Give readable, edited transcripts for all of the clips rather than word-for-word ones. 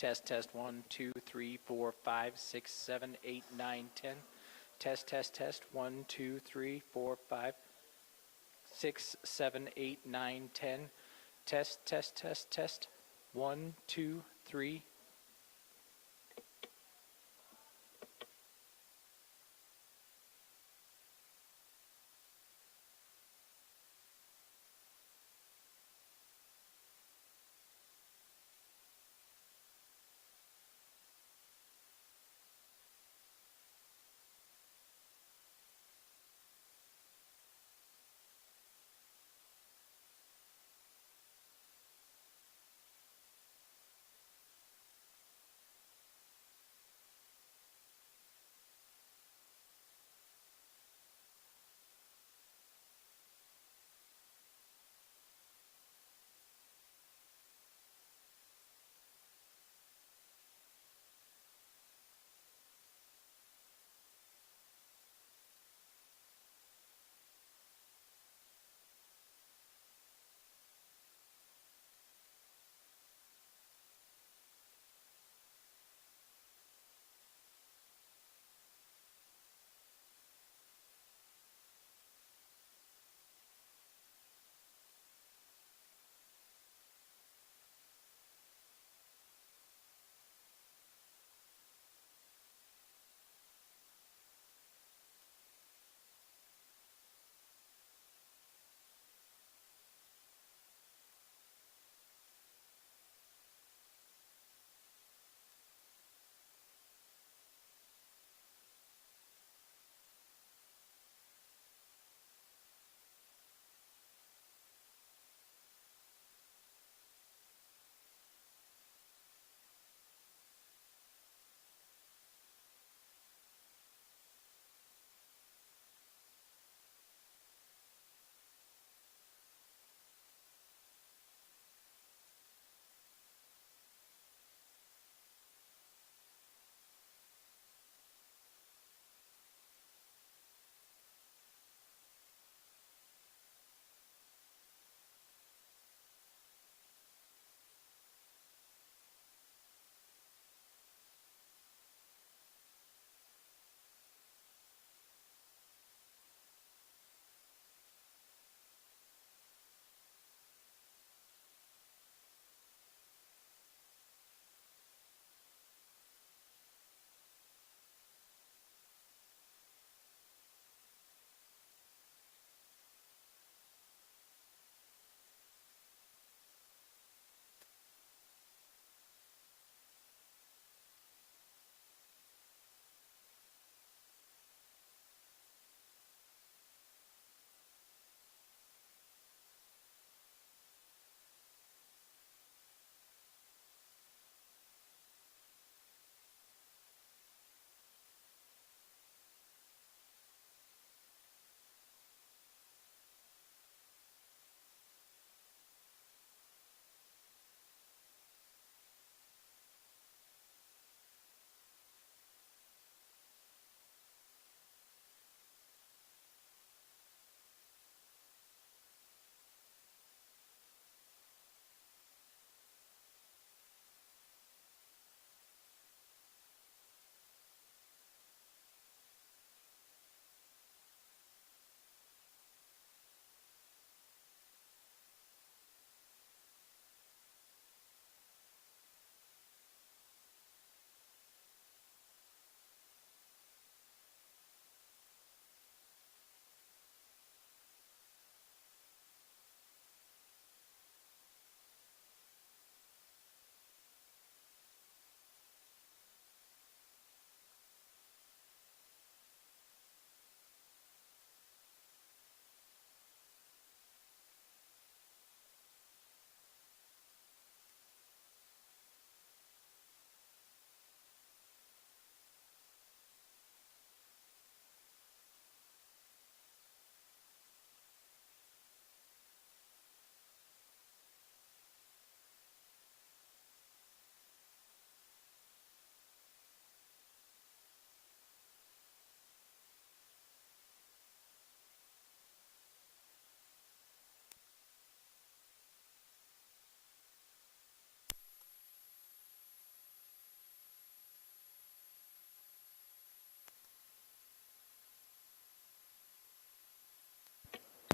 Test, test, 1, 2, 3, 4, 5, 6, 7, 8, 9, 10. Test, test, test, 1, 2, 3, 4, 5, 6, 7, 8, 9, 10. Test, test, test, test, 1, 2, 3.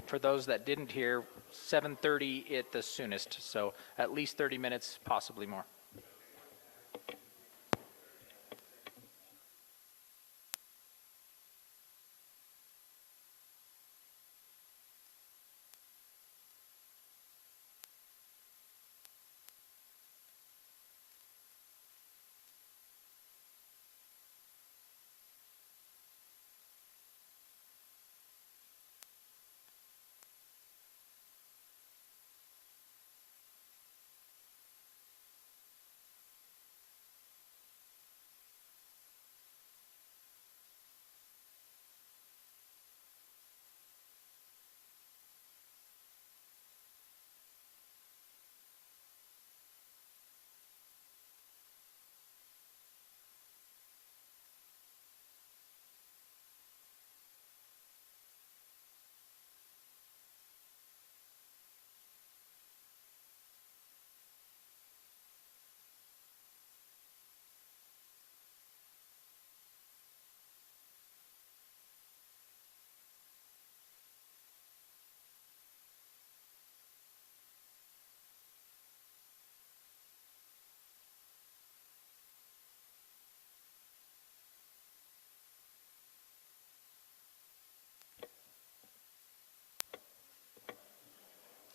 for those that didn't hear, 7:30 at the soonest, so at least 30 minutes, possibly more.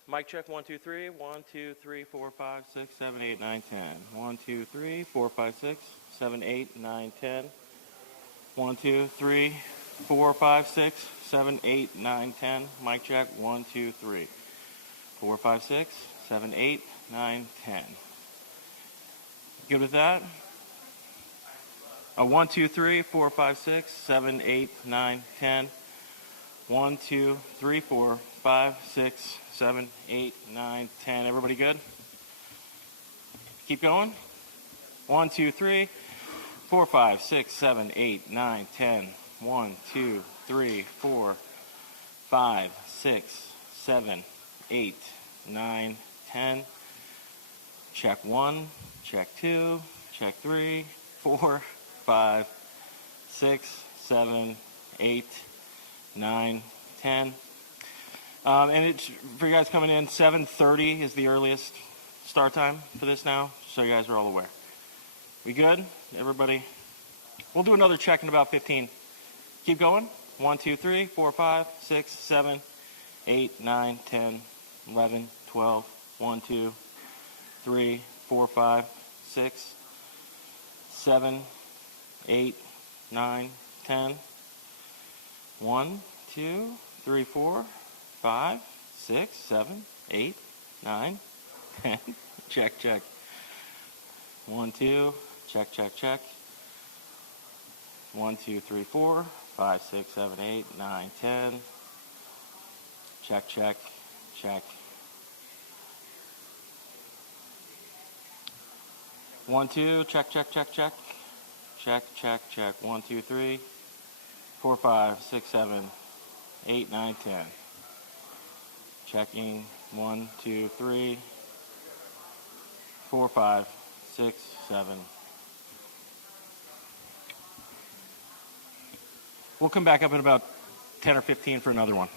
Mic check, 1, 2, 3. 1, 2, 3, 4, 5, 6, 7, 8, 9, 10. 1, 2, 3, 4, 5, 6, 7, 8, 9, 10. 1, 2, 3, 4, 5, 6, 7, 8, 9, 10. Mic check, 1, 2, 3. 4, 5, 6, 7, 8, 9, 10. Good with that? 1, 2, 3, 4, 5, 6, 7, 8, 9, 10. 1, 2, 3, 4, 5, 6, 7, 8, 9, 10. Everybody good? Keep going. 1, 2, 3, 4, 5, 6, 7, 8, 9, 10. 1, 2, 3, 4, 5, 6, 7, 8, 9, 10. Check 1, check 2, check 3, 4, 5, 6, 7, 8, 9, 10. And it's for you guys coming in, 7:30 is the earliest start time for this now, so you guys are all aware. We good? Everybody? We'll do another check in about 15. Keep going. 1, 2, 3, 4, 5, 6, 7, 8, 9, 10, 11, 12. 1, 2, 3, 4, 5, 6, 7, 8, 9, 10. 1, 2, 3, 4, 5, 6, 7, 8, 9, 10. Check, check. 1, 2, check, check, check. 1, 2, 3, 4, 5, 6, 7, 8, 9, 10. Check, check, check. 1, 2, check, check, check, check. Check, check, check. 1, 2, 3, 4, 5, 6, 7, 8, 9, 10. Checking. 1, 2, 3, 4, 5, 6, 7. We'll come back up in about 10 or 15 for another one.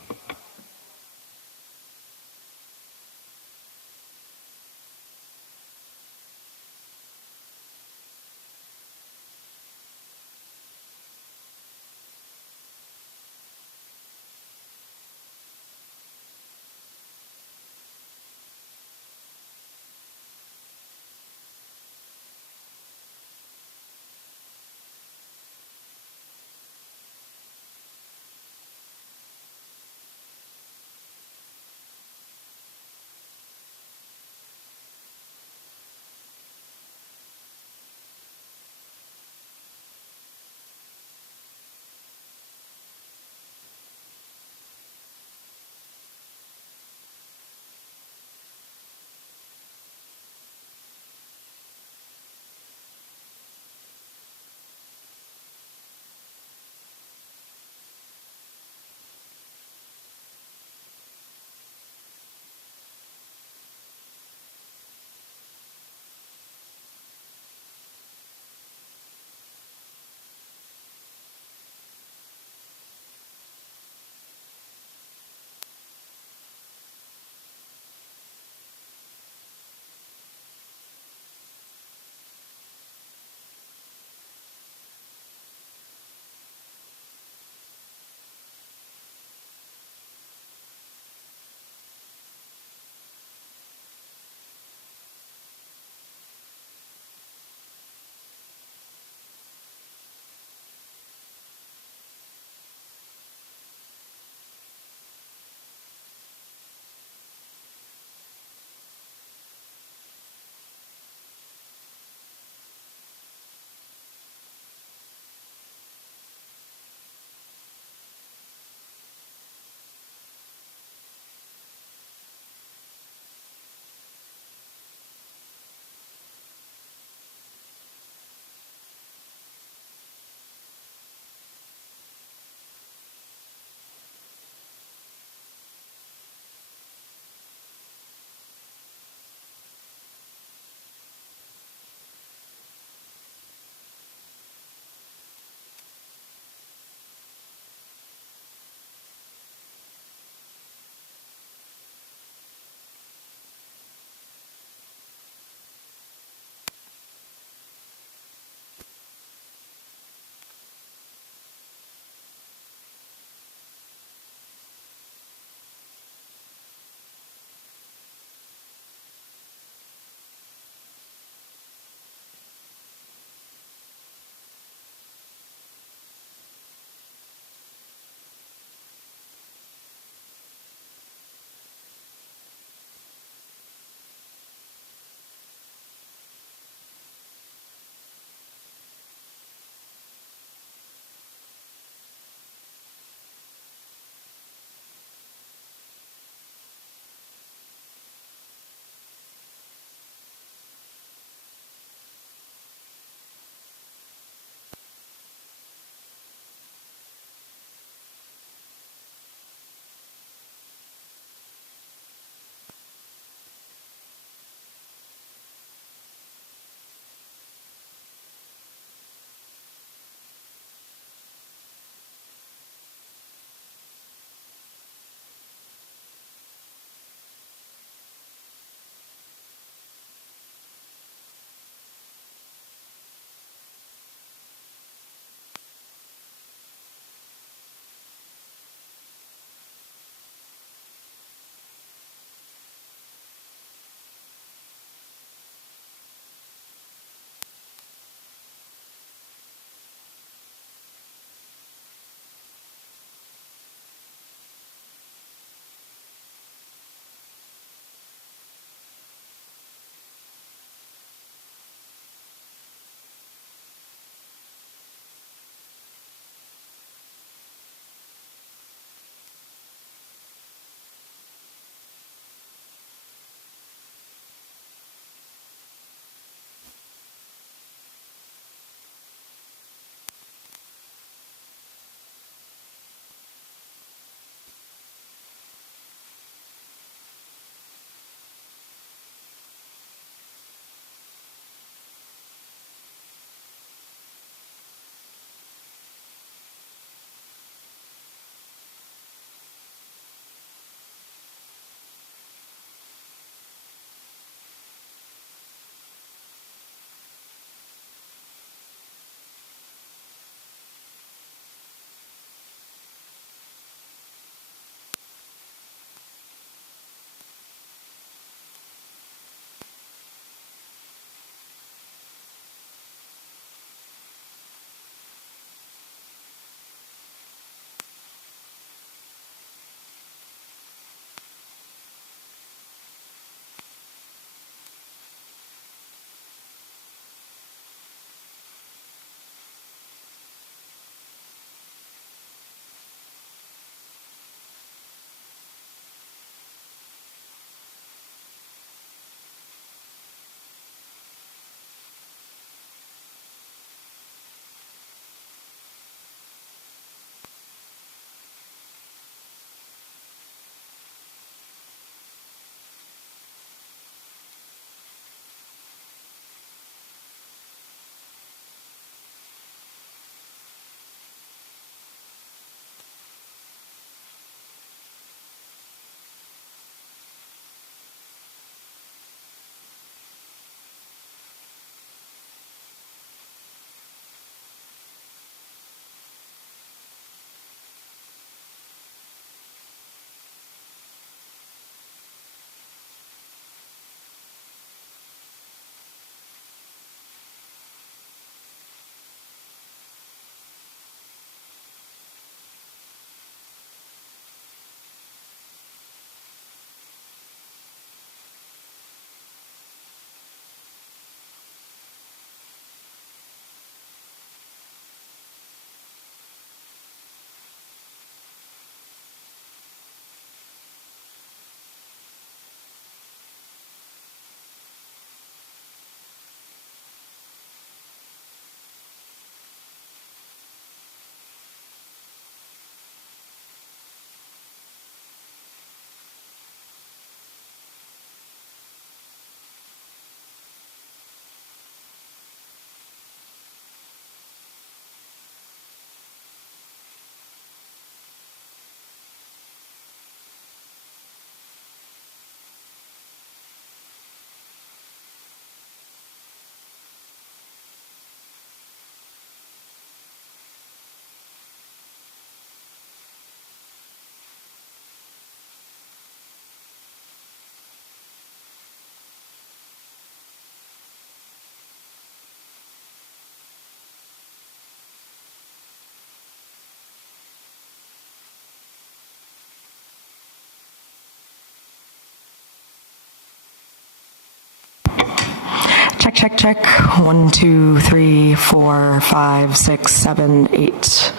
Check, check. 1, 2, 3, 4, 5, 6, 7, 8.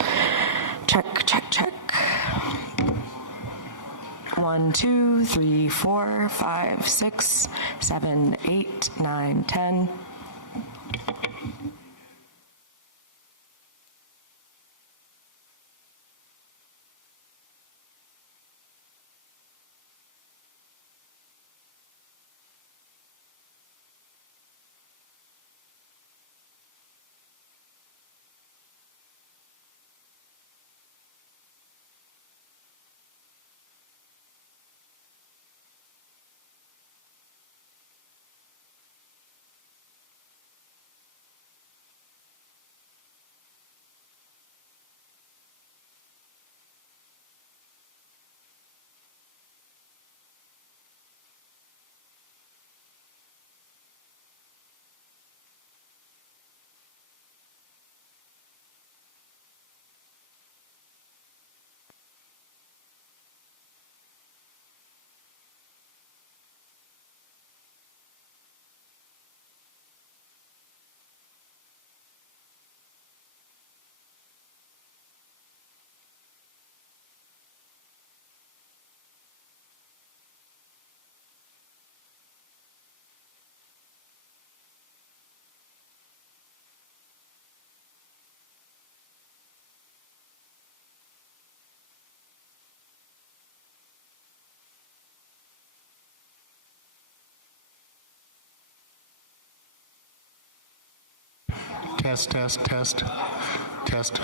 Check, check, check. 1, 2, 3, 4, 5, 6, 7, 8, 9, 10. Test, test, test, test.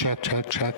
Check, check, check.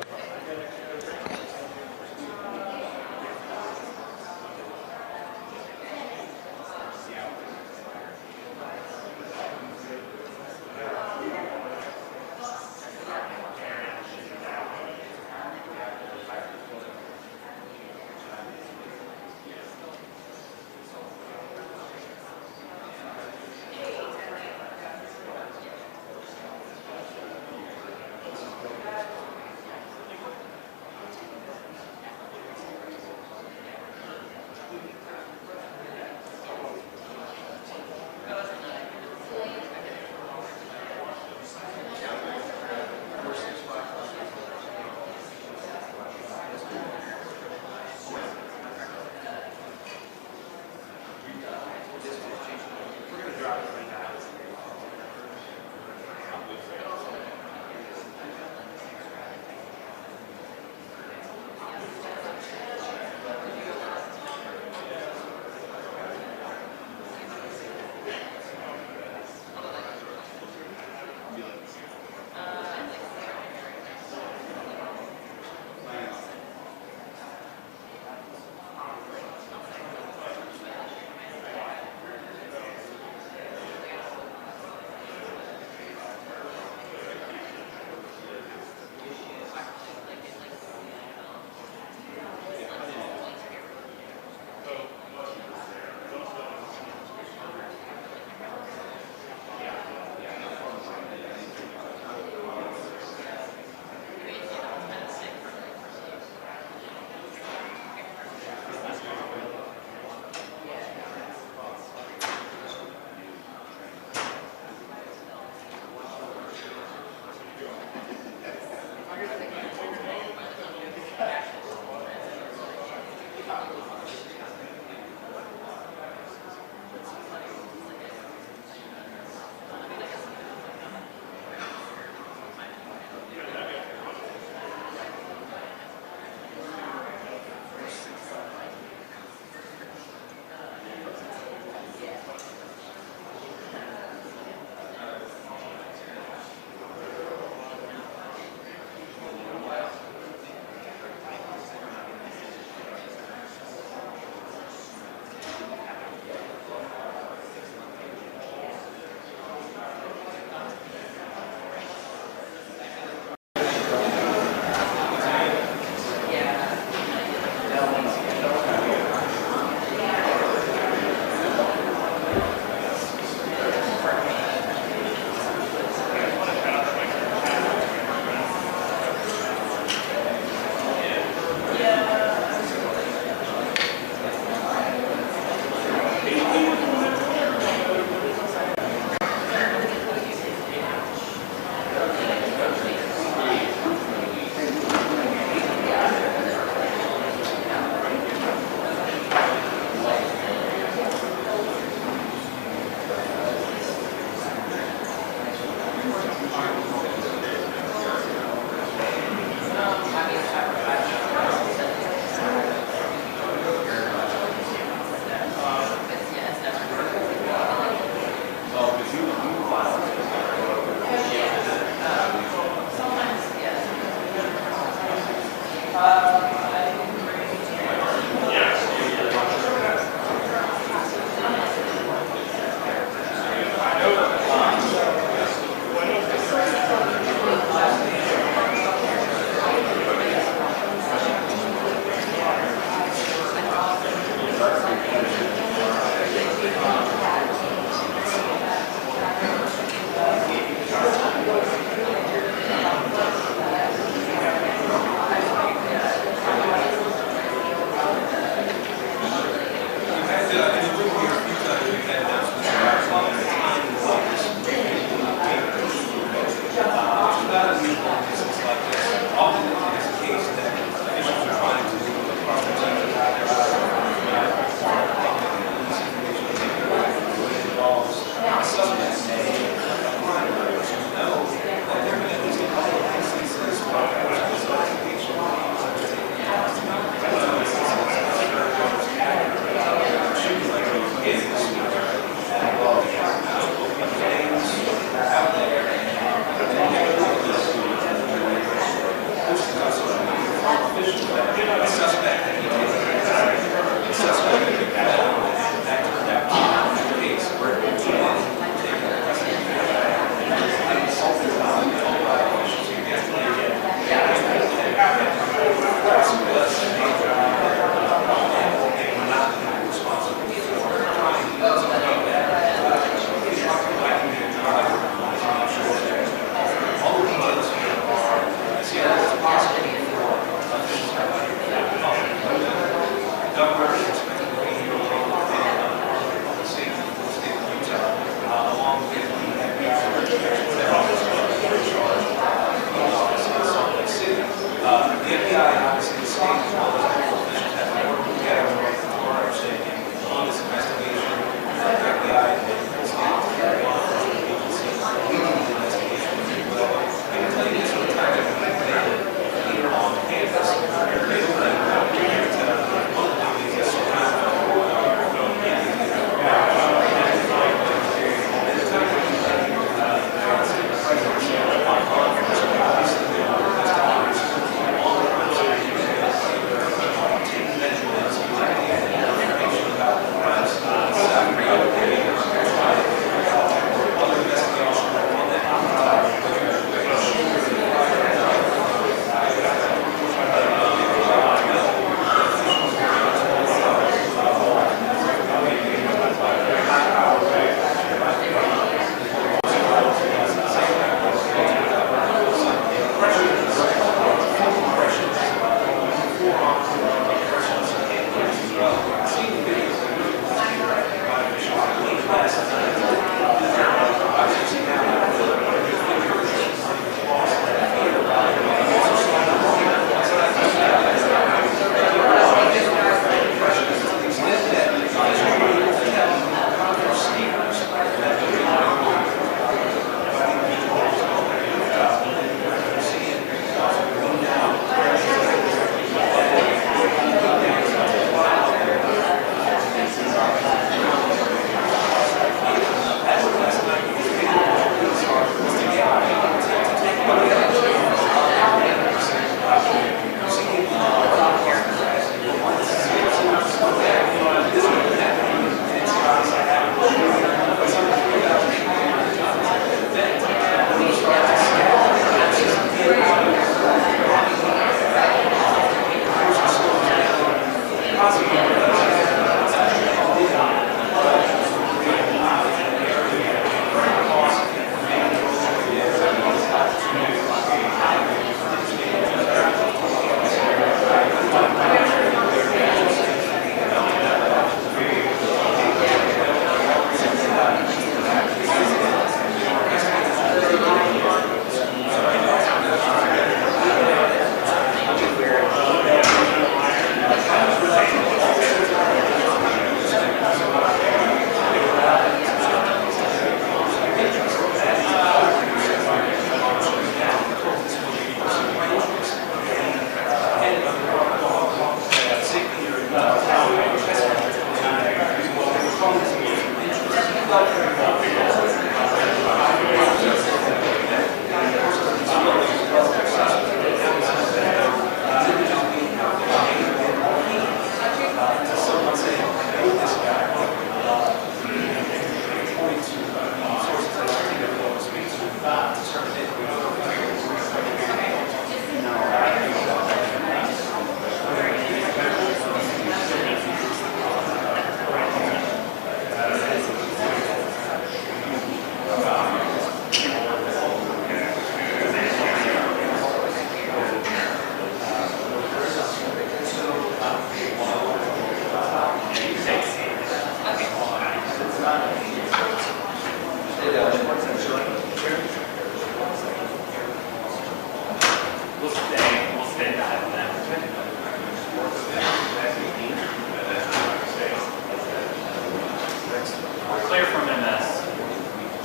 Clear from MS.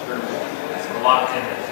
We're locked in.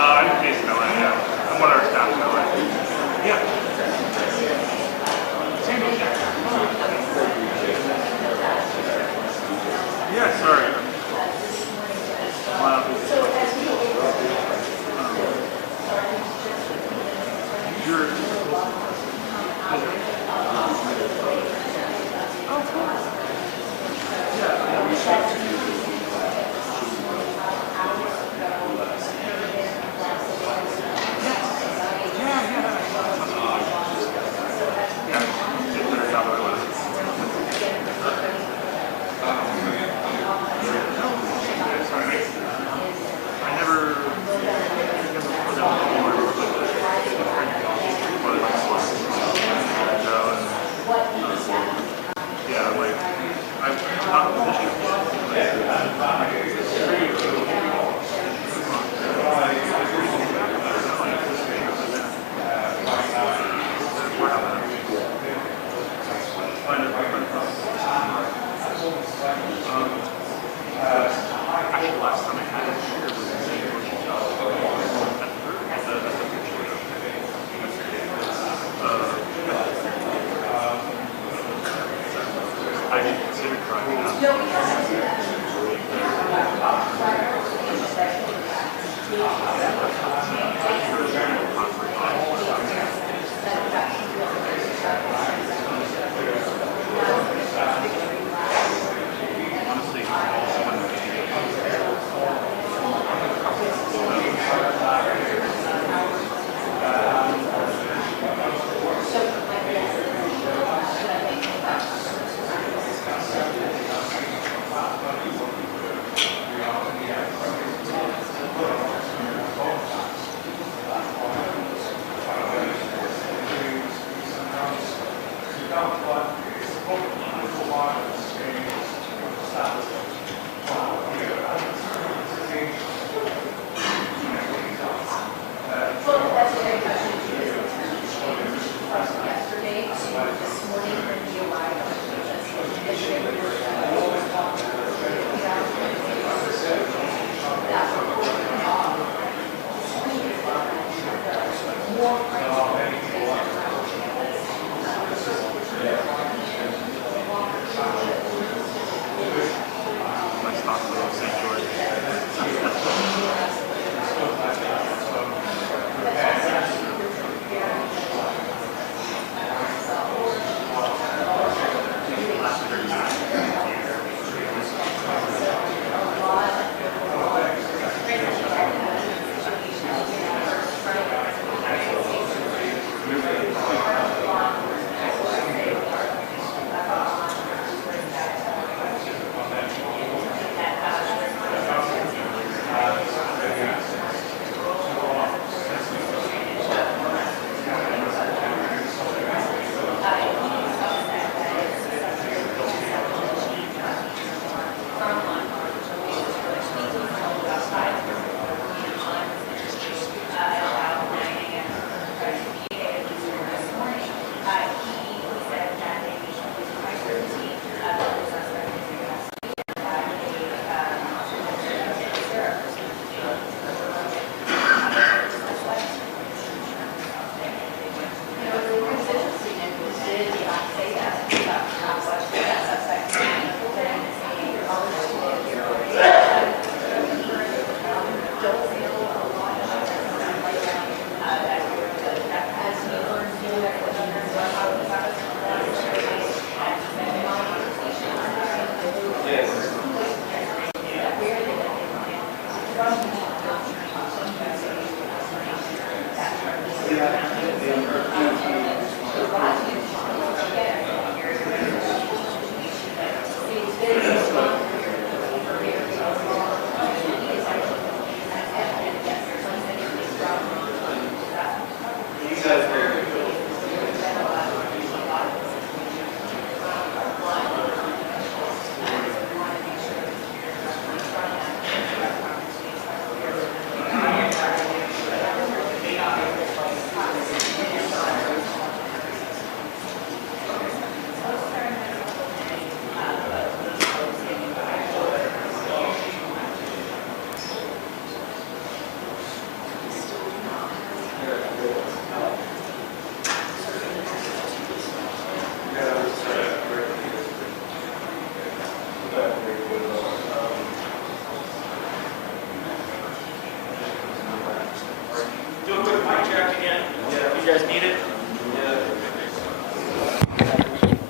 I'm Jason Miller, yeah. I'm one of our staff members.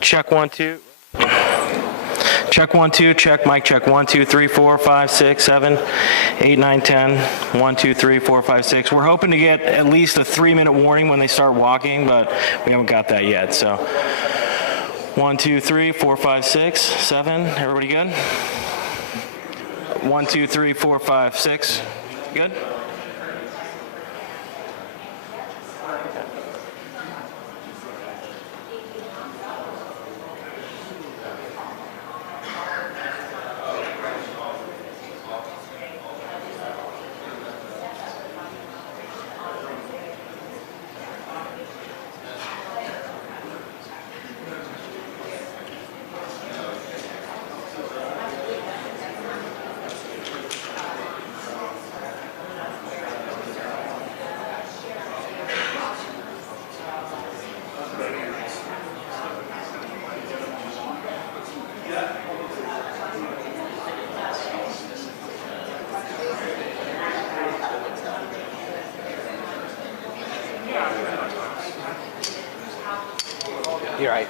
Check 1 2. Check 1 2. Check mic check 1 2 3 4 5 6 7 8 9 10 1 2 3 4 5 6. We're hoping to get at least a 3-minute warning when they start walking, but we haven't got that yet. So 1 2 3 4 5 6 7. Everybody good? 1 2 3 4 5 6. Good? You're right.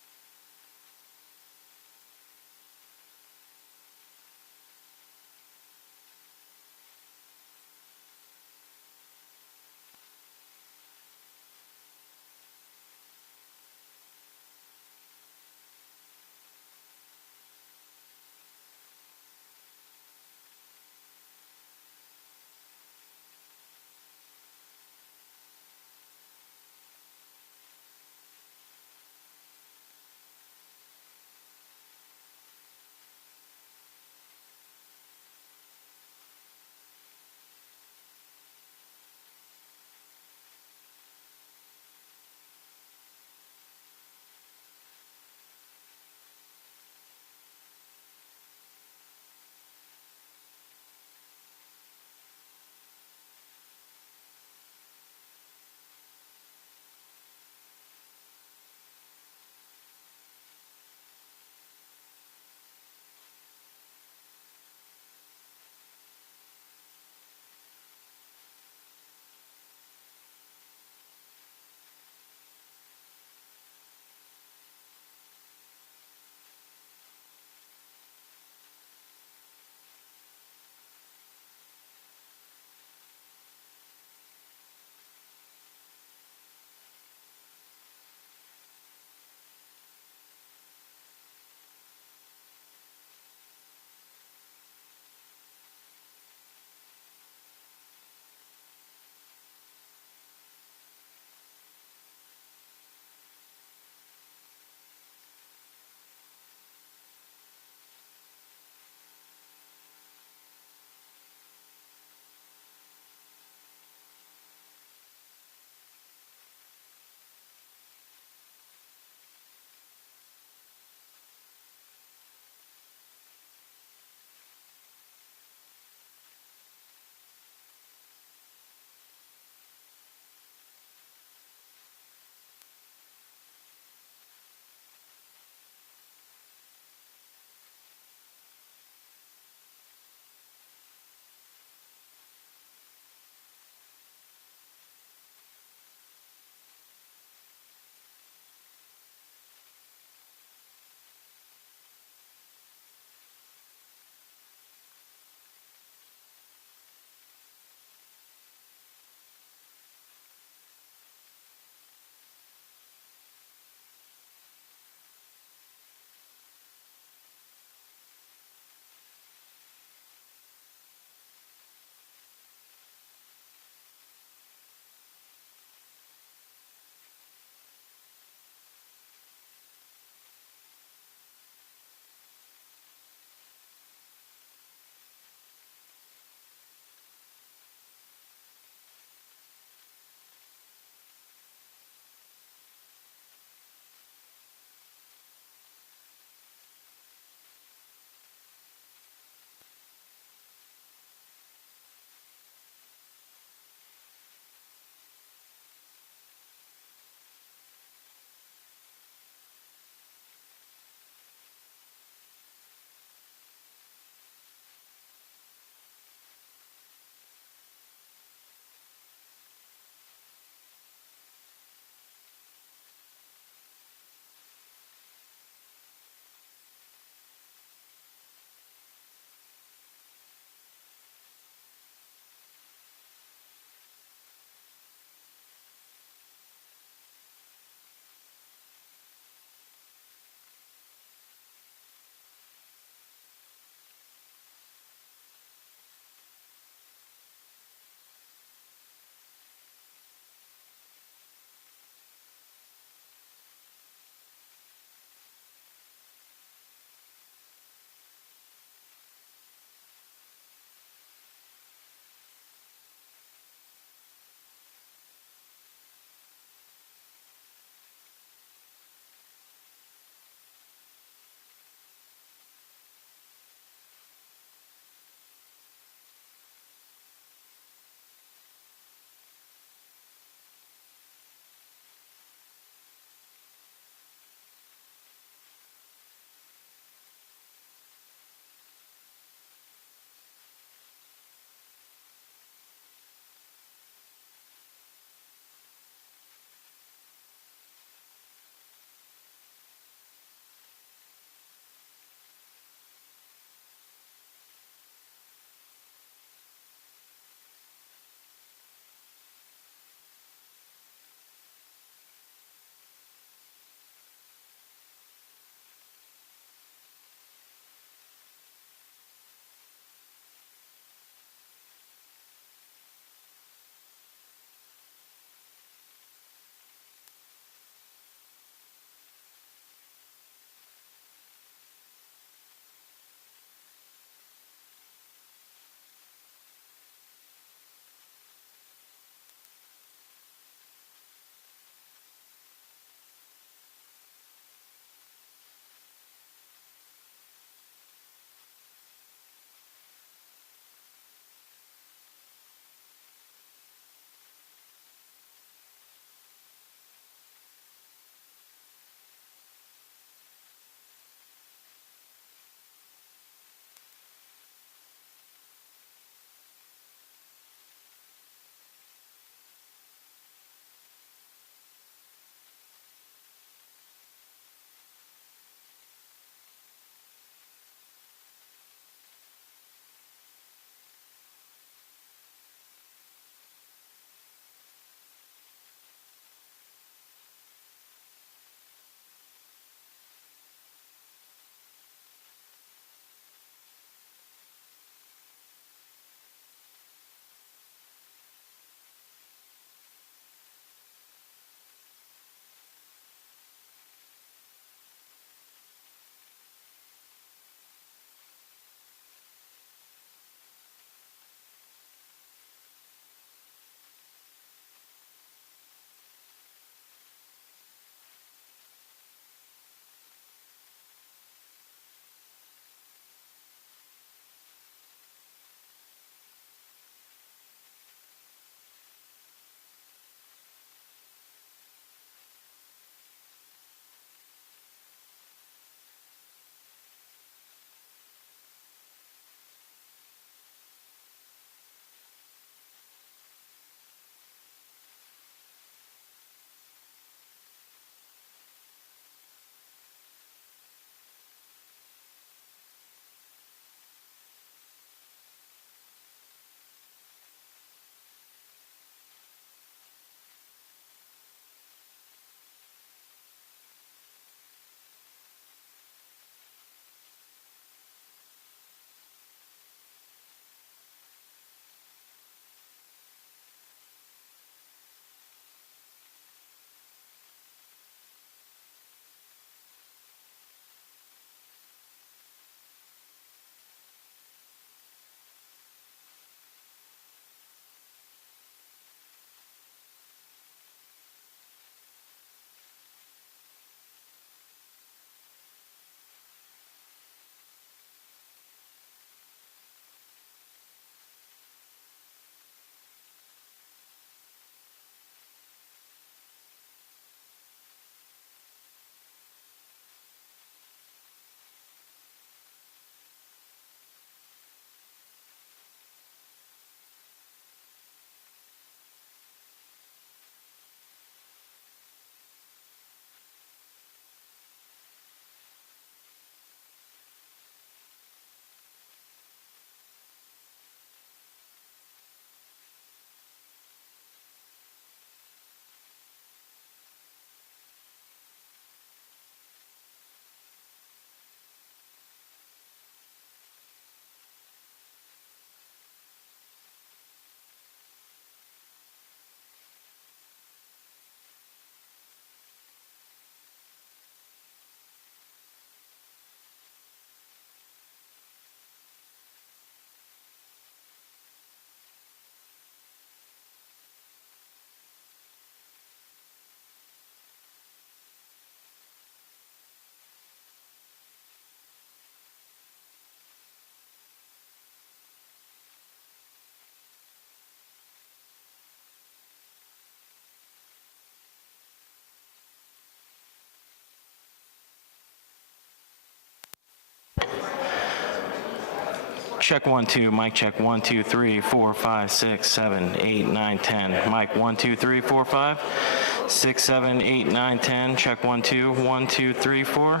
Check 1 2, mic check 1 2 3 4 5 6 7 8 9 10. Mic 1 2 3 4 5 6 7 8 9 10. Check 1 2 1 2 3 4.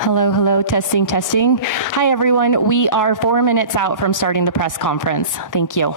Hello, hello, testing, testing. Hi, everyone. We are 4 minutes out from starting the press conference. Thank you.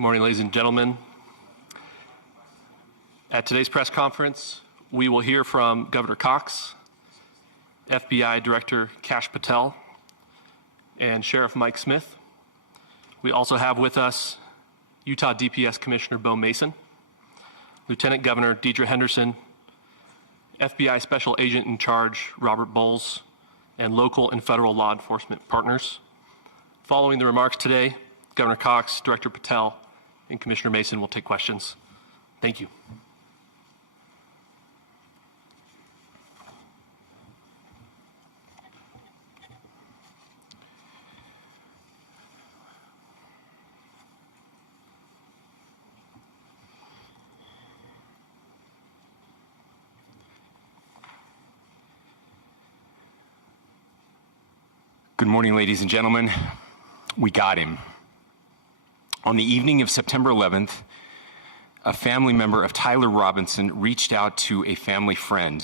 Good morning, ladies and gentlemen. At today's press conference, we will hear from Governor Cox, FBI Director Kash Patel, and Sheriff Mike Smith. We also have with us Utah DPS Commissioner Bo Mason, Lieutenant Governor Deidre Henderson, FBI Special Agent in Charge Robert Bowles, and local and federal law enforcement partners. Following the remarks today, Governor Cox, Director Patel, and Commissioner Mason will take questions. Thank you. Good morning, ladies and gentlemen. We got him. On the evening of September 11th, a family member of Tyler Robinson reached out to a family friend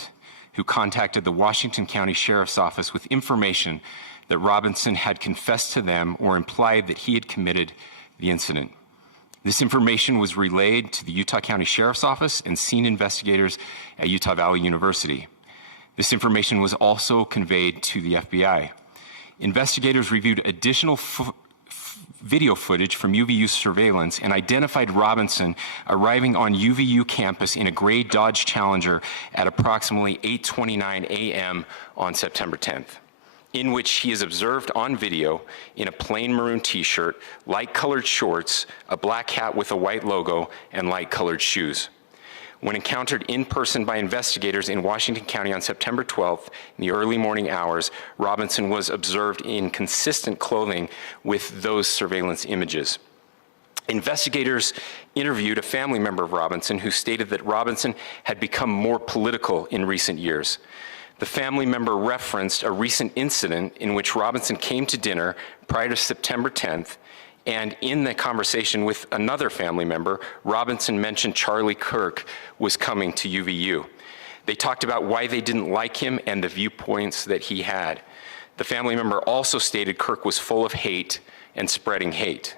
who contacted the Washington County Sheriff's Office with information that Robinson had confessed to them or implied that he had committed the incident. This information was relayed to the Utah County Sheriff's Office and scene investigators at Utah Valley University. This information was also conveyed to the FBI. Investigators reviewed additional video footage from UVU surveillance and identified Robinson arriving on UVU campus in a gray Dodge Challenger at approximately 8:29 a.m. on September 10th, in which he is observed on video in a plain maroon t-shirt, light-colored shorts, a black hat with a white logo, and light-colored shoes. When encountered in person by investigators in Washington County on September 12th, in the early morning hours, Robinson was observed in consistent clothing with those surveillance images. Investigators interviewed a family member of Robinson who stated that Robinson had become more political in recent years. The family member referenced a recent incident in which Robinson came to dinner prior to September 10th, and in the conversation with another family member, Robinson mentioned Charlie Kirk was coming to UVU. They talked about why they didn't like him and the viewpoints that he had. The family member also stated Kirk was full of hate and spreading hate.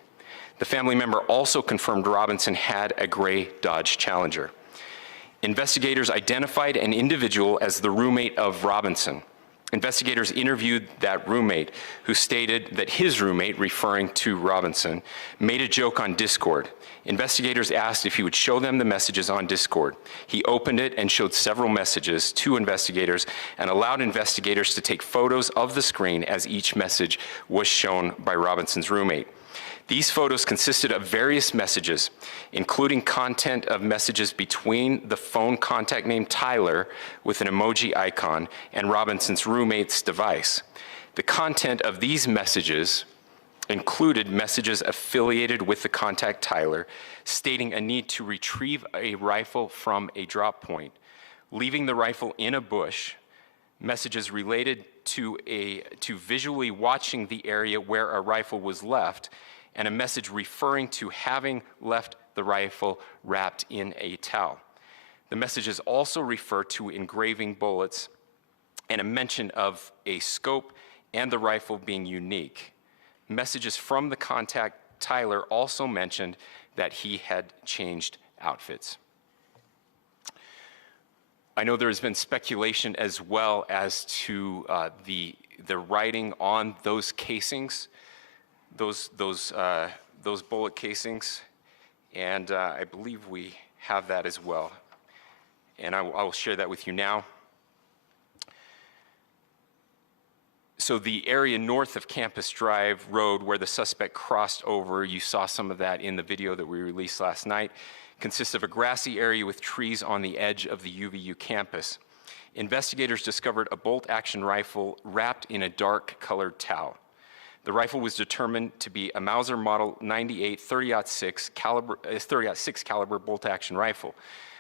The family member also confirmed Robinson had a gray Dodge Challenger. Investigators identified an individual as the roommate of Robinson. Investigators interviewed that roommate, who stated that his roommate, referring to Robinson, made a joke on Discord. Investigators asked if he would show them the messages on Discord. He opened it and showed several messages to investigators and allowed investigators to take photos of the screen as each message was shown by Robinson's roommate. These photos consisted of various messages, including content of messages between the phone contact name Tyler with an emoji icon and Robinson's roommate's device. The content of these messages included messages affiliated with the contact Tyler, stating a need to retrieve a rifle from a drop point, leaving the rifle in a bush, messages related to visually watching the area where a rifle was left, and a message referring to having left the rifle wrapped in a towel. The messages also refer to engraving bullets and a mention of a scope and the rifle being unique. Messages from the contact Tyler also mentioned that he had changed outfits. I know there has been speculation as well as to the writing on those casings, those bullet casings, and I believe we have that as well. And I will share that with you now. So the area north of Campus Drive Road where the suspect crossed over, you saw some of that in the video that we released last night, consists of a grassy area with trees on the edge of the UVU campus. Investigators discovered a bolt-action rifle wrapped in a dark-colored towel. The rifle was determined to be a Mauser Model 98 30-06 caliber bolt-action rifle.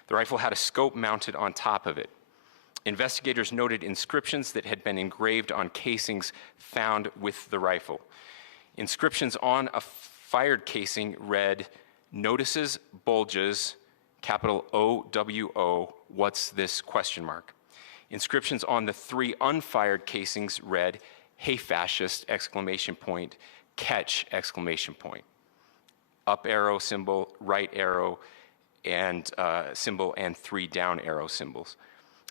The rifle had a scope mounted on top of it. Investigators noted inscriptions that had been engraved on casings found with the rifle. Inscriptions on a fired casing read, "Notices, bulges, capital OWO, what's this, question mark." Inscriptions on the 3 unfired casings read, "Hey fascist, exclamation point, catch, exclamation point." up arrow symbol, right arrow and symbol, and 3 down arrow symbols.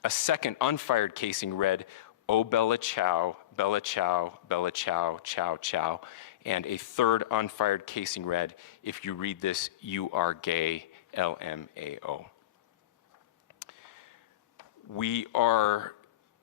A second unfired casing read, "Oh Bella Chow, Bella Chow, Bella Chow, Chow Chow," and a third unfired casing read, "If you read this, you are gay, LMAO." We are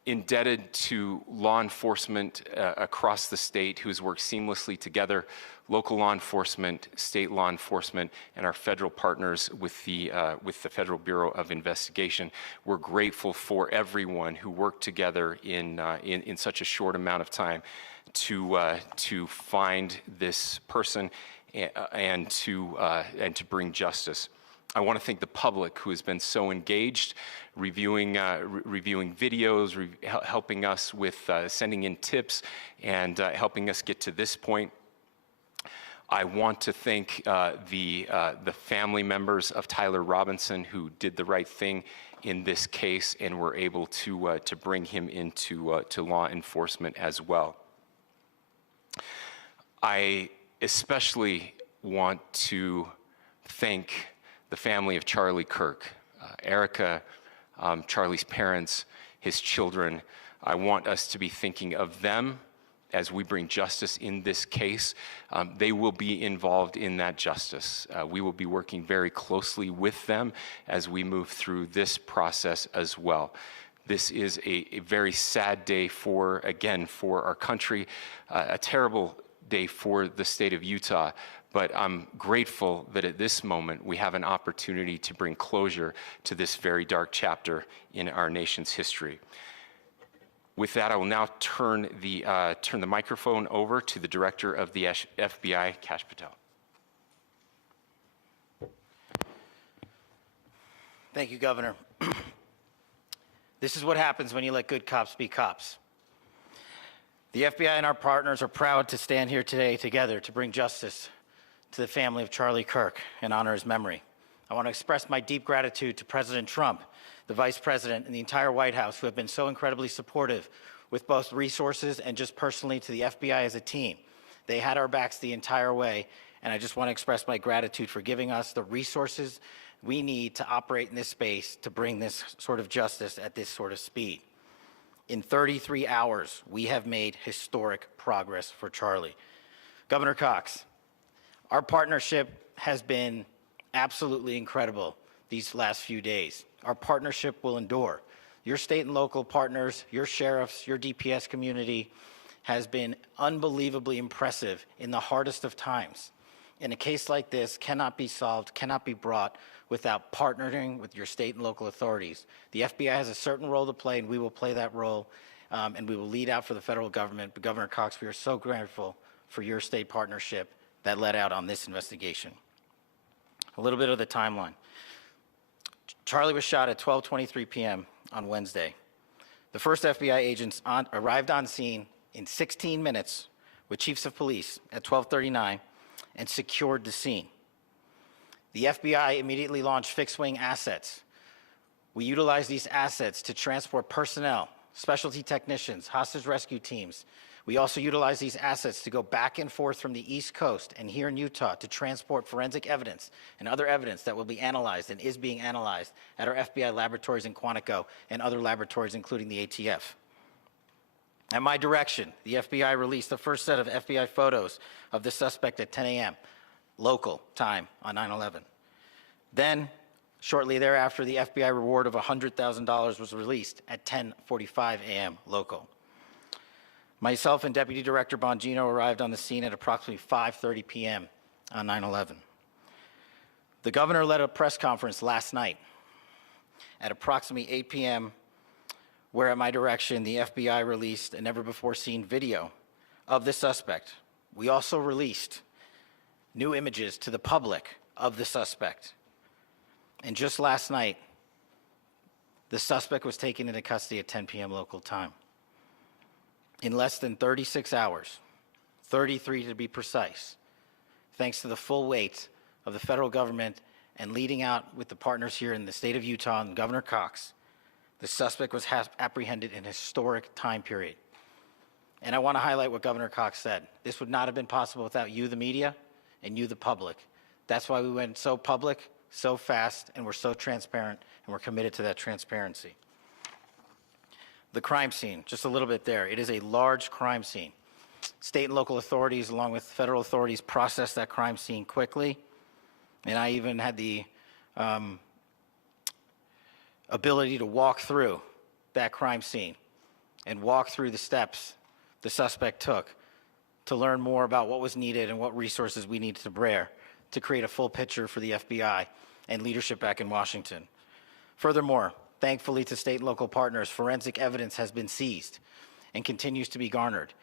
indebted to law enforcement across the state who has worked seamlessly together, local law enforcement, state law enforcement, and our federal partners with the Federal Bureau of Investigation. We're grateful for everyone who worked together in such a short amount of time to find this person and to bring justice. I want to thank the public who has been so engaged, reviewing videos, helping us with sending in tips, and helping us get to this point. I want to thank the family members of Tyler Robinson who did the right thing in this case and were able to bring him into to law enforcement as well. I especially want to thank the family of Charlie Kirk, Erica, Charlie's parents, his children. I want us to be thinking of them as we bring justice in this case. They will be involved in that justice. We will be working very closely with them as we move through this process as well. This is a very sad day for our country, a terrible day for the state of Utah. But I'm grateful that at this moment we have an opportunity to bring closure to this very dark chapter in our nation's history. With that, I will now turn the microphone over to the Director of the FBI, Kash Patel. Thank you, Governor. This is what happens when you let good cops be cops. The FBI and our partners are proud to stand here today together to bring justice to the family of Charlie Kirk and honor his memory. I want to express my deep gratitude to President Trump, the Vice President, and the entire White House who have been so incredibly supportive with both resources and just personally to the FBI as a team. They had our backs the entire way, and I just want to express my gratitude for giving us the resources we need to operate in this space to bring this sort of justice at this sort of speed. In 33 hours, we have made historic progress for Charlie. Governor Cox, our partnership has been absolutely incredible these last few days. Our partnership will endure. Your state and local partners, your sheriffs, your DPS community has been unbelievably impressive in the hardest of times. And a case like this cannot be solved, cannot be brought without partnering with your state and local authorities. The FBI has a certain role to play, and we will play that role, and we will lead out for the federal government. But Governor Cox, we are so grateful for your state partnership that led out on this investigation. A little bit of the timeline. Charlie was shot at 12:23 p.m. on Wednesday. The first FBI agents arrived on scene in 16 minutes with chiefs of police at 12:39 and secured the scene. The FBI immediately launched fixed-wing assets. We utilized these assets to transport personnel, specialty technicians, hostage rescue teams. We also utilized these assets to go back and forth from the East Coast and here in Utah to transport forensic evidence and other evidence that will be analyzed and is being analyzed at our FBI laboratories in Quantico and other laboratories, including the ATF. At my direction, the FBI released the first set of FBI photos of the suspect at 10 a.m. local time on 9/11. Then, shortly thereafter, the FBI reward of $100,000 was released at 10:45 a.m. local. Myself and Deputy Director Bongino arrived on the scene at approximately 5:30 p.m. on 9/11. The governor led a press conference last night at approximately 8 p.m., where at my direction, the FBI released a never-before-seen video of the suspect. We also released new images to the public of the suspect. And just last night, the suspect was taken into custody at 10 p.m. local time. In less than 36 hours, 33 to be precise, thanks to the full weight of the federal government and leading out with the partners here in the state of Utah and Governor Cox, the suspect was apprehended in a historic time period. And I want to highlight what Governor Cox said. This would not have been possible without you, the media, and you, the public. That's why we went so public, so fast, and we're so transparent, and we're committed to that transparency. The crime scene, just a little bit there. It is a large crime scene. State and local authorities, along with federal authorities, processed that crime scene quickly. And I even had the ability to walk through that crime scene and walk through the steps the suspect took to learn more about what was needed and what resources we needed to bear to create a full picture for the FBI and leadership back in Washington. Furthermore, thankfully to state and local partners, forensic evidence has been seized and continues to be garnered.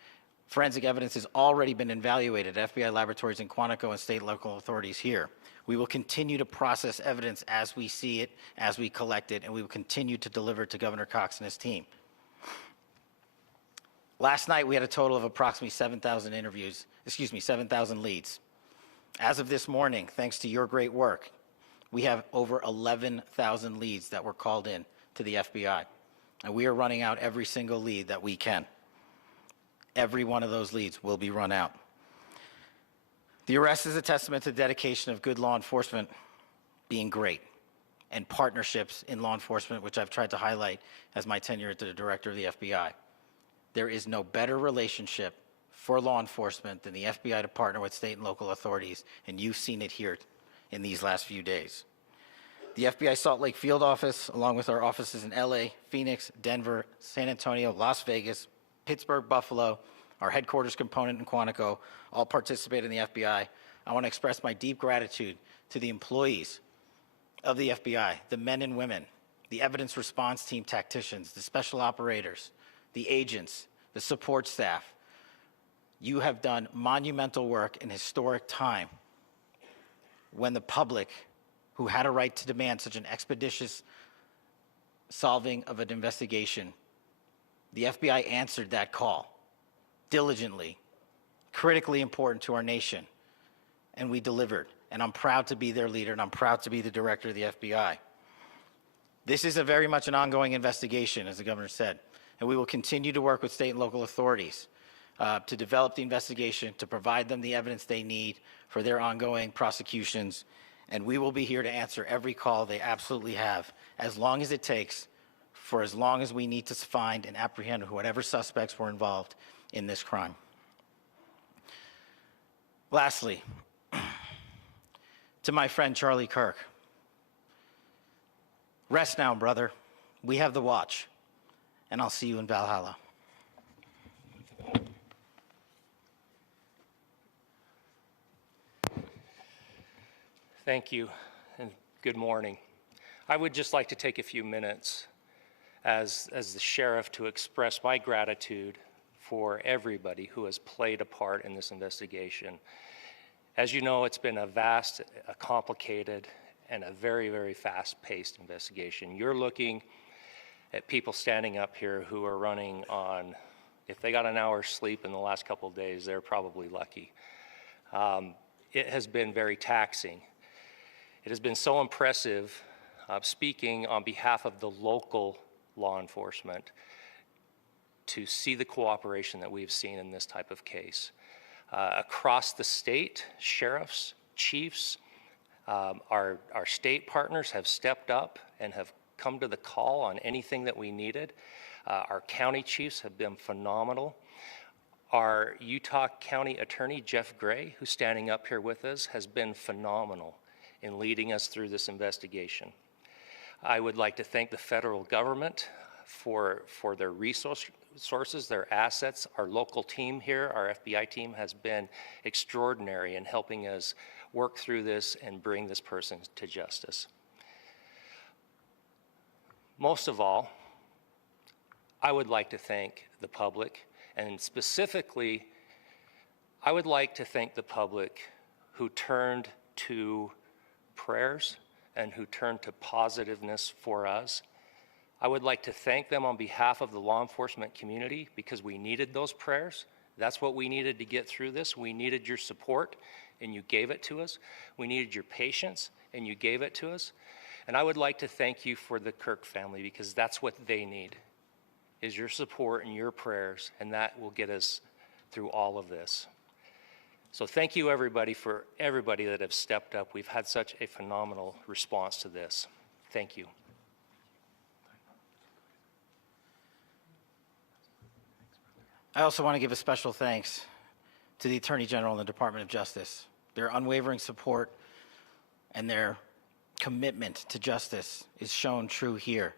Forensic evidence has already been evaluated at FBI laboratories in Quantico and state and local authorities here. We will continue to process evidence as we see it, as we collect it, and we will continue to deliver it to Governor Cox and his team. Last night, we had a total of approximately 7,000 leads. As of this morning, thanks to your great work, we have over 11,000 leads that were called in to the FBI. And we are running out every single lead that we can. Every one of those leads will be run out. The arrest is a testament to the dedication of good law enforcement being great and partnerships in law enforcement, which I've tried to highlight as my tenure as the director of the FBI. There is no better relationship for law enforcement than the FBI to partner with state and local authorities, and you've seen it here in these last few days. The FBI Salt Lake Field Office, along with our offices in LA, Phoenix, Denver, San Antonio, Las Vegas, Pittsburgh, Buffalo, our headquarters component in Quantico, all participate in the FBI. I want to express my deep gratitude to the employees of the FBI, the men and women, the evidence response team tacticians, the special operators, the agents, the support staff. You have done monumental work in historic time when the public, who had a right to demand such an expeditious solving of an investigation, the FBI answered that call diligently, critically important to our nation, and we delivered. And I'm proud to be their leader, and I'm proud to be the director of the FBI. This is very much an ongoing investigation, as the governor said, and we will continue to work with state and local authorities to develop the investigation, to provide them the evidence they need for their ongoing prosecutions, and we will be here to answer every call they absolutely have, as long as it takes, for as long as we need to find and apprehend whatever suspects were involved in this crime. Lastly, to my friend Charlie Kirk, rest now, brother. We have the watch, and I'll see you in Valhalla. Thank you, and good morning. I would just like to take a few minutes as the sheriff to express my gratitude for everybody who has played a part in this investigation. As you know, it's been a vast, a complicated, and a very, very fast-paced investigation. You're looking at people standing up here who are running on, if they got an hour's sleep in the last couple of days, they're probably lucky. It has been very taxing. It has been so impressive, speaking on behalf of the local law enforcement, to see the cooperation that we've seen in this type of case. Across the state, sheriffs, chiefs, our state partners have stepped up and have come to the call on anything that we needed. Our county chiefs have been phenomenal. Our Utah County Attorney, Jeff Gray, who's standing up here with us, has been phenomenal in leading us through this investigation. I would like to thank the federal government for their resources, their assets. Our local team here, our FBI team, has been extraordinary in helping us work through this and bring this person to justice. Most of all, I would like to thank the public, and specifically, I would like to thank the public who turned to prayers and who turned to positiveness for us. I would like to thank them on behalf of the law enforcement community, because we needed those prayers. That's what we needed to get through this. We needed your support, and you gave it to us. We needed your patience, and you gave it to us. And I would like to thank you for the Kirk family, because that's what they need, is your support and your prayers, and that will get us through all of this. So thank you everybody for everybody that have stepped up. We've had such a phenomenal response to this. Thank you. I also want to give a special thanks to the Attorney General and the Department of Justice. Their unwavering support and their commitment to justice is shown true here.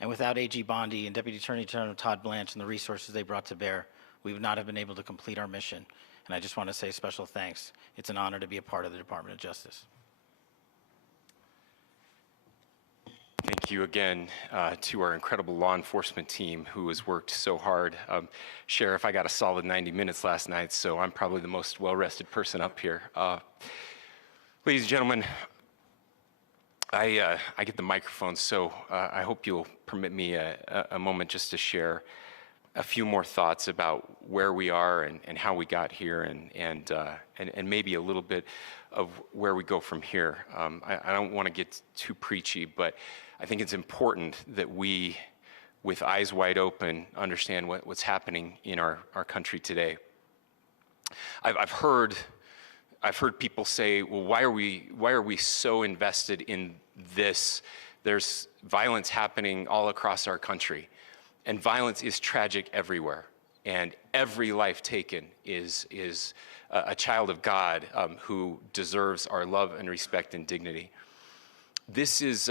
And without AG Bondi and Deputy Attorney General Todd Blanche and the resources they brought to bear, we would not have been able to complete our mission. And I just want to say special thanks. It's an honor to be a part of the Department of Justice. Thank you again to our incredible law enforcement team who has worked so hard. Sheriff, I got a solid 90 minutes last night, so I'm probably the most well-rested person up here. Ladies and gentlemen, I get the microphone, so I hope you'll permit me a moment just to share a few more thoughts about where we are and how we got here and maybe a little bit of where we go from here. I don't want to get too preachy, but I think it's important that we, with eyes wide open, understand what's happening in our country today. I've heard people say, well, why are we so invested in this? There's violence happening all across our country, and violence is tragic everywhere. And every life taken is a child of God who deserves our love and respect and dignity. This is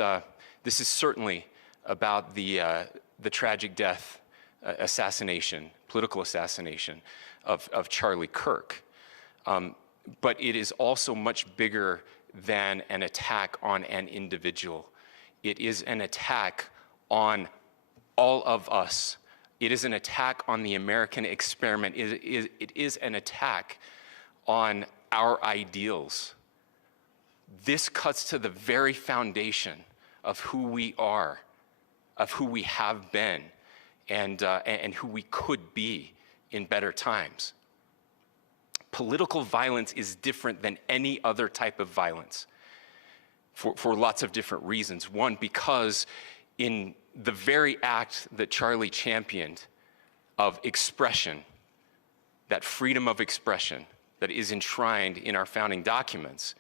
certainly about the tragic death, political assassination of Charlie Kirk. But it is also much bigger than an attack on an individual. It is an attack on all of us. It is an attack on the American experiment. It is an attack on our ideals. This cuts to the very foundation of who we are, of who we have been, and who we could be in better times. Political violence is different than any other type of violence for lots of different reasons. One, because in the very act that Charlie championed of expression, that freedom of expression that is enshrined in our founding documents,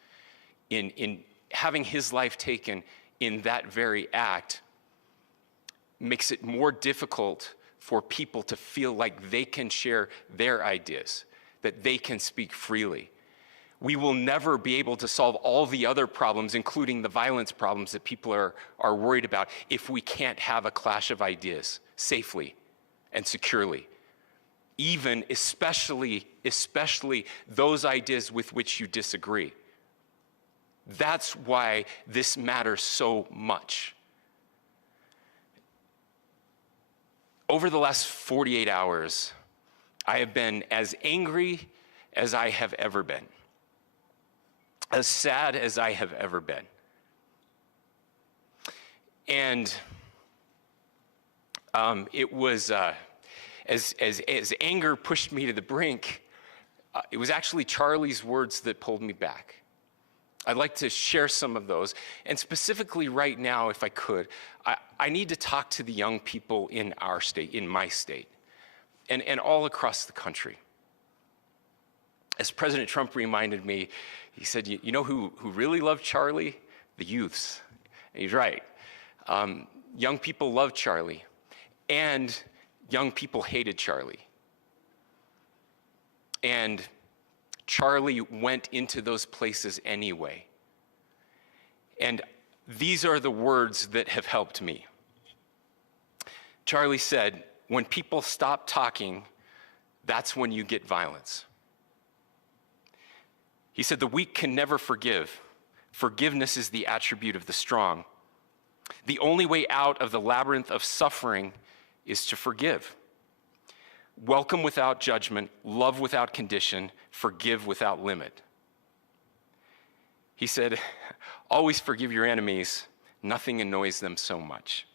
in having his life taken in that very act, makes it more difficult for people to feel like they can share their ideas, that they can speak freely. We will never be able to solve all the other problems, including the violence problems that people are worried about, if we can't have a clash of ideas safely and securely. Even, especially those ideas with which you disagree. That's why this matters so much. Over the last 48 hours, I have been as angry as I have ever been, as sad as I have ever been. And it was, as anger pushed me to the brink, it was actually Charlie's words that pulled me back. I'd like to share some of those. And specifically right now, if I could, I need to talk to the young people in our state, in my state, and all across the country. As President Trump reminded me, he said, you know who really loved Charlie? The youths. And he's right. Young people loved Charlie, and young people hated Charlie. And Charlie went into those places anyway. And these are the words that have helped me. Charlie said, when people stop talking, that's when you get violence. He said, the weak can never forgive. Forgiveness is the attribute of the strong. The only way out of the labyrinth of suffering is to forgive. Welcome without judgment, love without condition, forgive without limit. He said, always forgive your enemies. Nothing annoys them so much.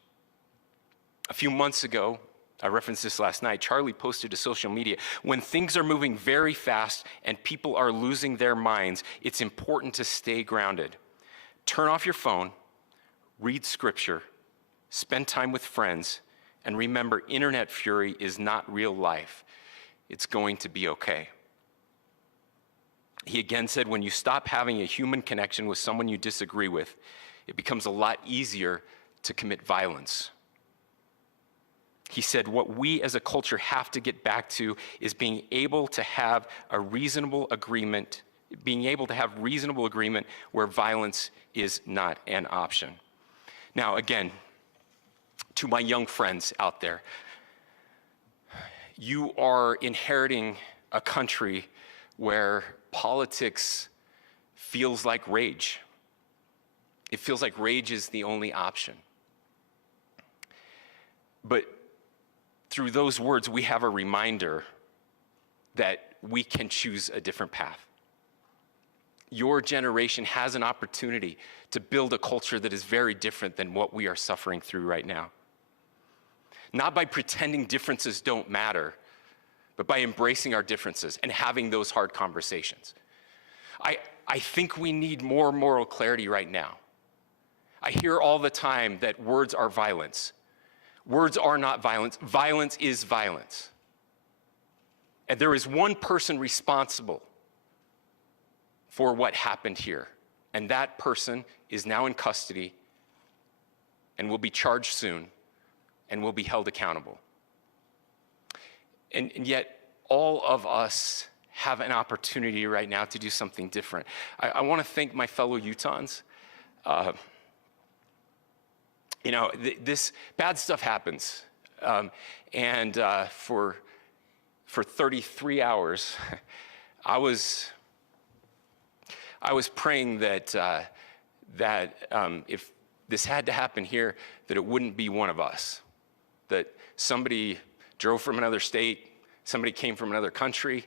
A few months ago, I referenced this last night, Charlie posted to social media, when things are moving very fast and people are losing their minds, it's important to stay grounded. Turn off your phone, read scripture, spend time with friends, and remember, internet fury is not real life. It's going to be okay. He again said, when you stop having a human connection with someone you disagree with, it becomes a lot easier to commit violence. He said, what we as a culture have to get back to is being able to have a reasonable agreement, where violence is not an option. Now, again, to my young friends out there, you are inheriting a country where politics feels like rage. It feels like rage is the only option. But through those words, we have a reminder that we can choose a different path. Your generation has an opportunity to build a culture that is very different than what we are suffering through right now. Not by pretending differences don't matter, but by embracing our differences and having those hard conversations. I think we need more moral clarity right now. I hear all the time that words are violence. Words are not violence. Violence is violence. And there is one person responsible for what happened here. And that person is now in custody and will be charged soon and will be held accountable. And yet, all of us have an opportunity right now to do something different. I want to thank my fellow Utahns. This bad stuff happens. For 33 hours, I was praying that if this had to happen here, that it wouldn't be one of us. That somebody drove from another state, somebody came from another country.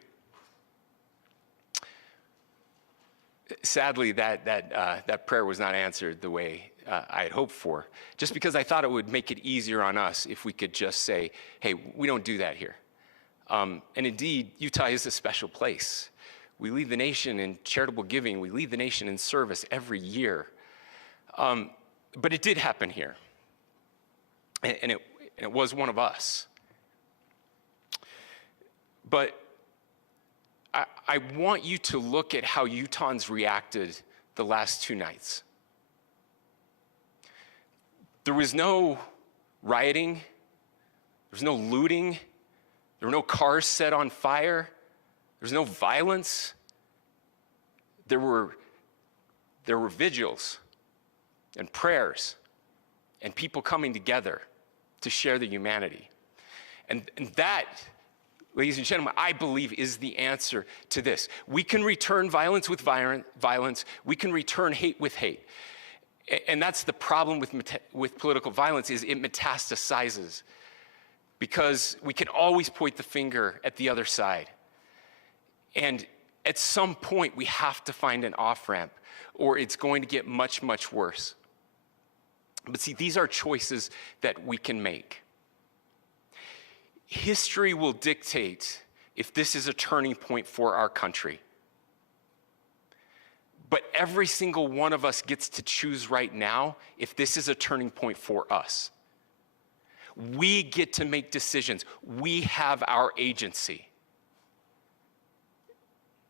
Sadly, that prayer was not answered the way I had hoped for, just because I thought it would make it easier on us if we could just say, hey, we don't do that here. And indeed, Utah is a special place. We lead the nation in charitable giving. We lead the nation in service every year. But it did happen here. And it was one of us. But I want you to look at how Utahns reacted the last 2 nights. There was no rioting. There was no looting. There were no cars set on fire. There was no violence. There were vigils and prayers and people coming together to share the humanity. And that, ladies and gentlemen, I believe is the answer to this. We can return violence with violence. We can return hate with hate. And that's the problem with political violence, is it metastasizes. Because we can always point the finger at the other side. And at some point, we have to find an off-ramp, or it's going to get much, much worse. But see, these are choices that we can make. History will dictate if this is a turning point for our country. But every single one of us gets to choose right now if this is a turning point for us. We get to make decisions. We have our agency.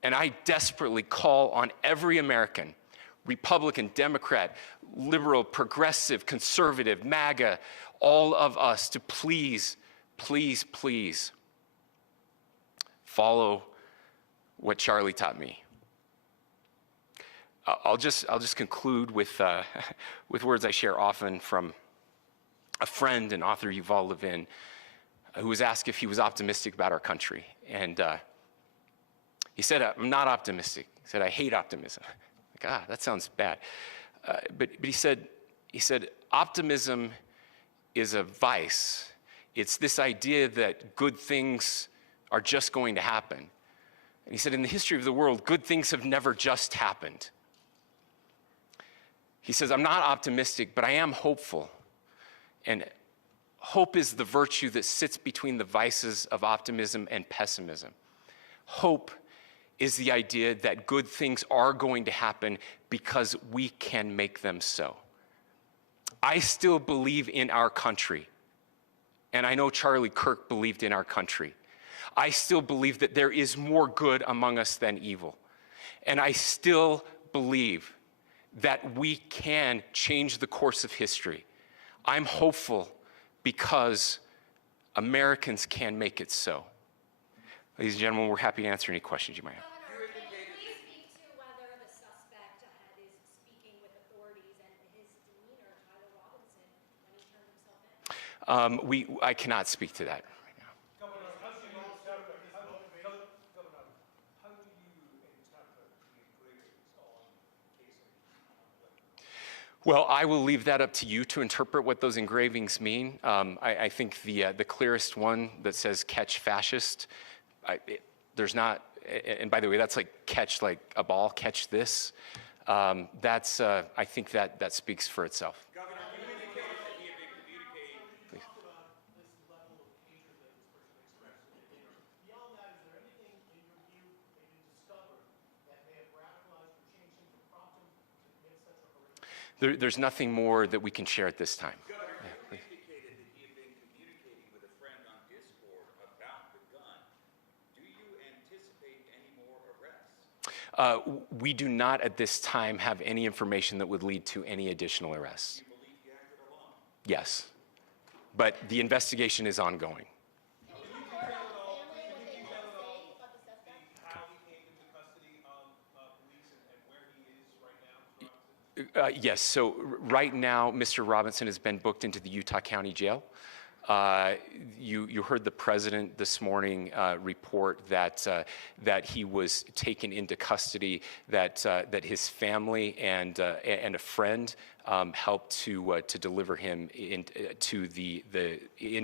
And I desperately call on every American, Republican, Democrat, liberal, progressive, conservative, MAGA, all of us to please, please, please follow what Charlie taught me. I'll just conclude with words I share often from a friend and author, Yuval Levin, who was asked if he was optimistic about our country. And he said, I'm not optimistic. He said, I hate optimism. Like, that sounds bad. But he said, optimism is a vice. It's this idea that good things are just going to happen. And he said, in the history of the world, good things have never just happened. He says, I'm not optimistic, but I am hopeful. And hope is the virtue that sits between the vices of optimism and pessimism. Hope is the idea that good things are going to happen because we can make them so. I still believe in our country. And I know Charlie Kirk believed in our country. I still believe that there is more good among us than evil. And I still believe that we can change the course of history. I'm hopeful because Americans can make it so. Ladies and gentlemen, we're happy to answer any questions you might have. Governor, can you please speak to whether the suspect is speaking with authorities and his demeanor, Tyler Robinson, when he turned himself in? I cannot speak to that right now. Governor, how do you interpret the engravings on casing? Well, I will leave that up to you to interpret what those engravings mean. I think the clearest one that says "catch fascist," there's not, and by the way, that's like catch like a ball, catch this. That's I think that speaks for itself. Governor, you indicated that he had been communicating. Please. Talk about this level of hatred that this person expressed in the dinner. Beyond that, is there anything in your view that you discovered that may have radicalized or changed him to prompt him to commit such a horrific? There's nothing more that we can share at this time. Governor, yeah, you indicated that he had been communicating with a friend on Discord about the gun. Do you anticipate any more arrests? We do not at this time have any information that would lead to any additional arrests. Do you believe he acted alone? Yes, but the investigation is ongoing. Can you detail at all how he came into custody of police and where he is right now, Mr. Robinson? Yes, so right now, Mr. Robinson has been booked into the Utah County Jail. You heard the president this morning report that he was taken into custody, that his family and a friend helped to deliver him into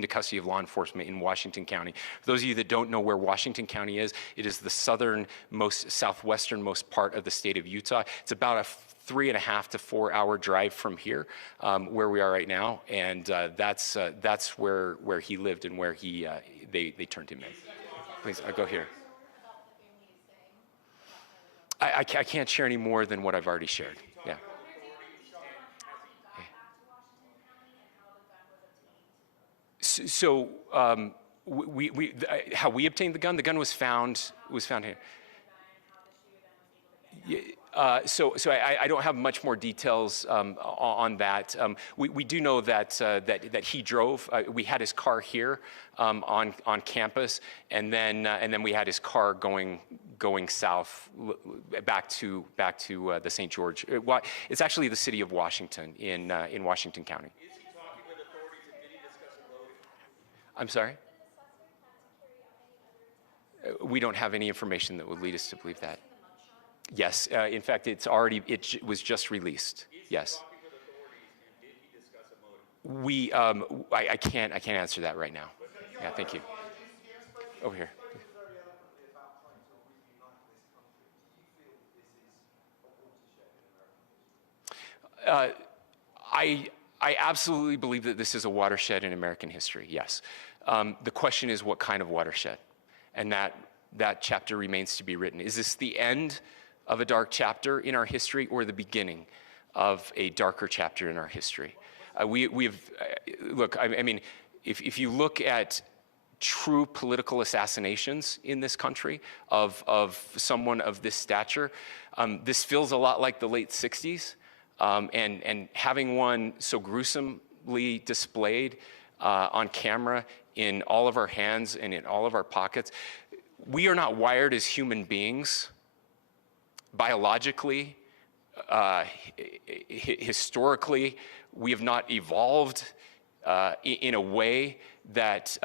custody of law enforcement in Washington County. For those of you that don't know where Washington County is, it is the southwesternmost part of the state of Utah. It's about a 3.5 to 4 hour drive from here, where we are right now, and that's where he lived and where they turned him in. Please, I'll go here. I can't share any more than what I've already shared. Yeah. So how we obtained the gun? The gun was found here. So I don't have much more details on that. We do know that he drove. We had his car here on campus, and then we had his car going south back to the St. George. It's actually the city of Washington in Washington County. Is he talking with authorities and did he discuss a motive? I'm sorry? We don't have any information that would lead us to believe that. Yes, in fact, it was just released. Yes. Talking with authorities and did he discuss a motive? I can't answer that right now. Yeah, thank you. Over here. I absolutely believe that this is a watershed in American history. Yes. The question is, what kind of watershed? And that chapter remains to be written. Is this the end of a dark chapter in our history, or the beginning of a darker chapter in our history? Look, I mean, if you look at true political assassinations in this country of someone of this stature, this feels a lot like the late 60s, and having one so gruesomely displayed on camera in all of our hands and in all of our pockets. We are not wired as human beings biologically, historically. We have not evolved in a way that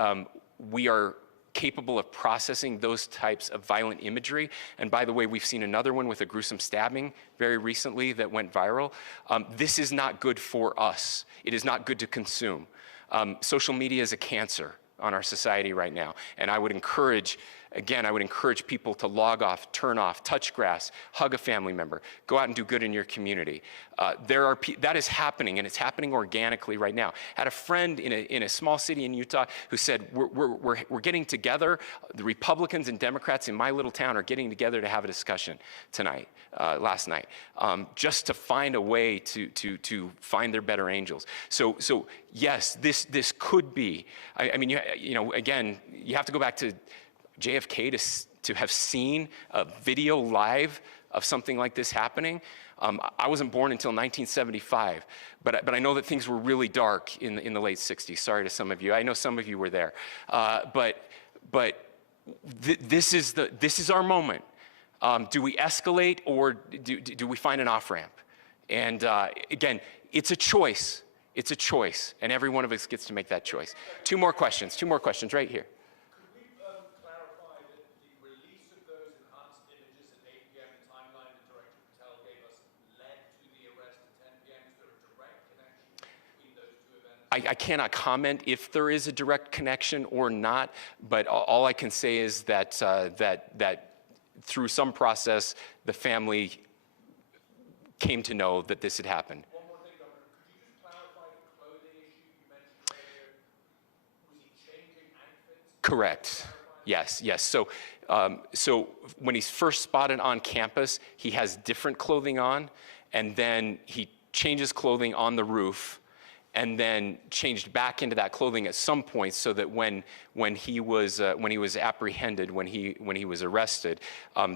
we are capable of processing those types of violent imagery. And by the way, we've seen another one with a gruesome stabbing very recently that went viral. This is not good for us. It is not good to consume. Social media is a cancer on our society right now. And I would encourage people to log off, turn off, touch grass, hug a family member, go out and do good in your community. That is happening, and it's happening organically right now. I had a friend in a small city in Utah who said, we're getting together, the Republicans and Democrats in my little town are getting together to have a discussion last night, just to find a way to find their better angels. So yes, this could be, I mean, again, you have to go back to JFK to have seen a video live of something like this happening. I wasn't born until 1975, but I know that things were really dark in the late 60s. Sorry to some of you. I know some of you were there. This is our moment. Do we escalate, or do we find an off-ramp? And again, it's a choice. It's a choice, and every one of us gets to make that choice. Two more questions right here. Could we clarify that the release of those enhanced images at 8 p.m., the timeline that Director Patel gave us, led to the arrest at 10 p.m.? Is there a direct connection between those two events? I cannot comment if there is a direct connection or not, but all I can say is that through some process, the family came to know that this had happened. One more thing, Governor. Could you just clarify the clothing issue you mentioned earlier? Was he changing outfits? Correct. Yes. So when he's first spotted on campus, he has different clothing on, and then he changes clothing on the roof, and then changed back into that clothing at some point, so that when he was apprehended, when he was arrested,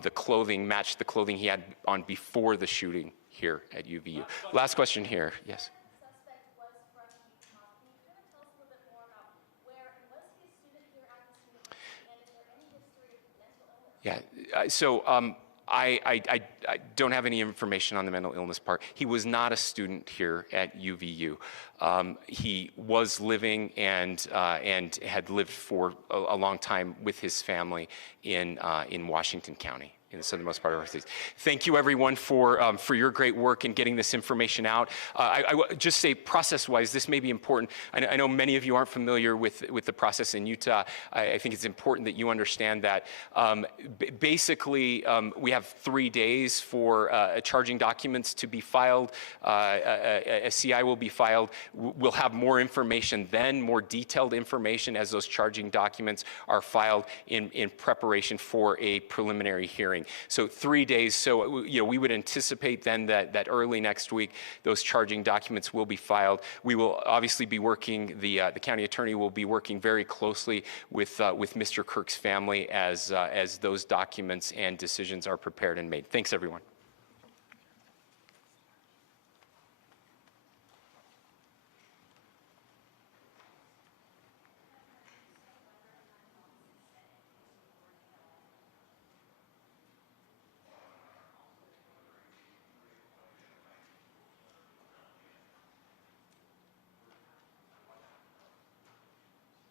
the clothing matched the clothing he had on before the shooting here at UVU. Last question here. Yes. Suspect was from Utah. Can you kind of tell us a little bit more about where, and was he a student here at this university, and is there any history of mental illness? Yeah. So I don't have any information on the mental illness part. He was not a student here at UVU. He was living and had lived for a long time with his family in Washington County, in the southernmost part of our state. Thank you, everyone, for your great work in getting this information out. I would just say, process-wise, this may be important. I know many of you aren't familiar with the process in Utah. I think it's important that you understand that. Basically, we have 3 days for charging documents to be filed. A CI will be filed. We'll have more information then, more detailed information, as those charging documents are filed in preparation for a preliminary hearing. So 3 days. So we would anticipate then that early next week those charging documents will be filed. We will obviously be working. The county attorney will be working very closely with Mr. Kirk's family as those documents and decisions are prepared and made. Thanks, everyone.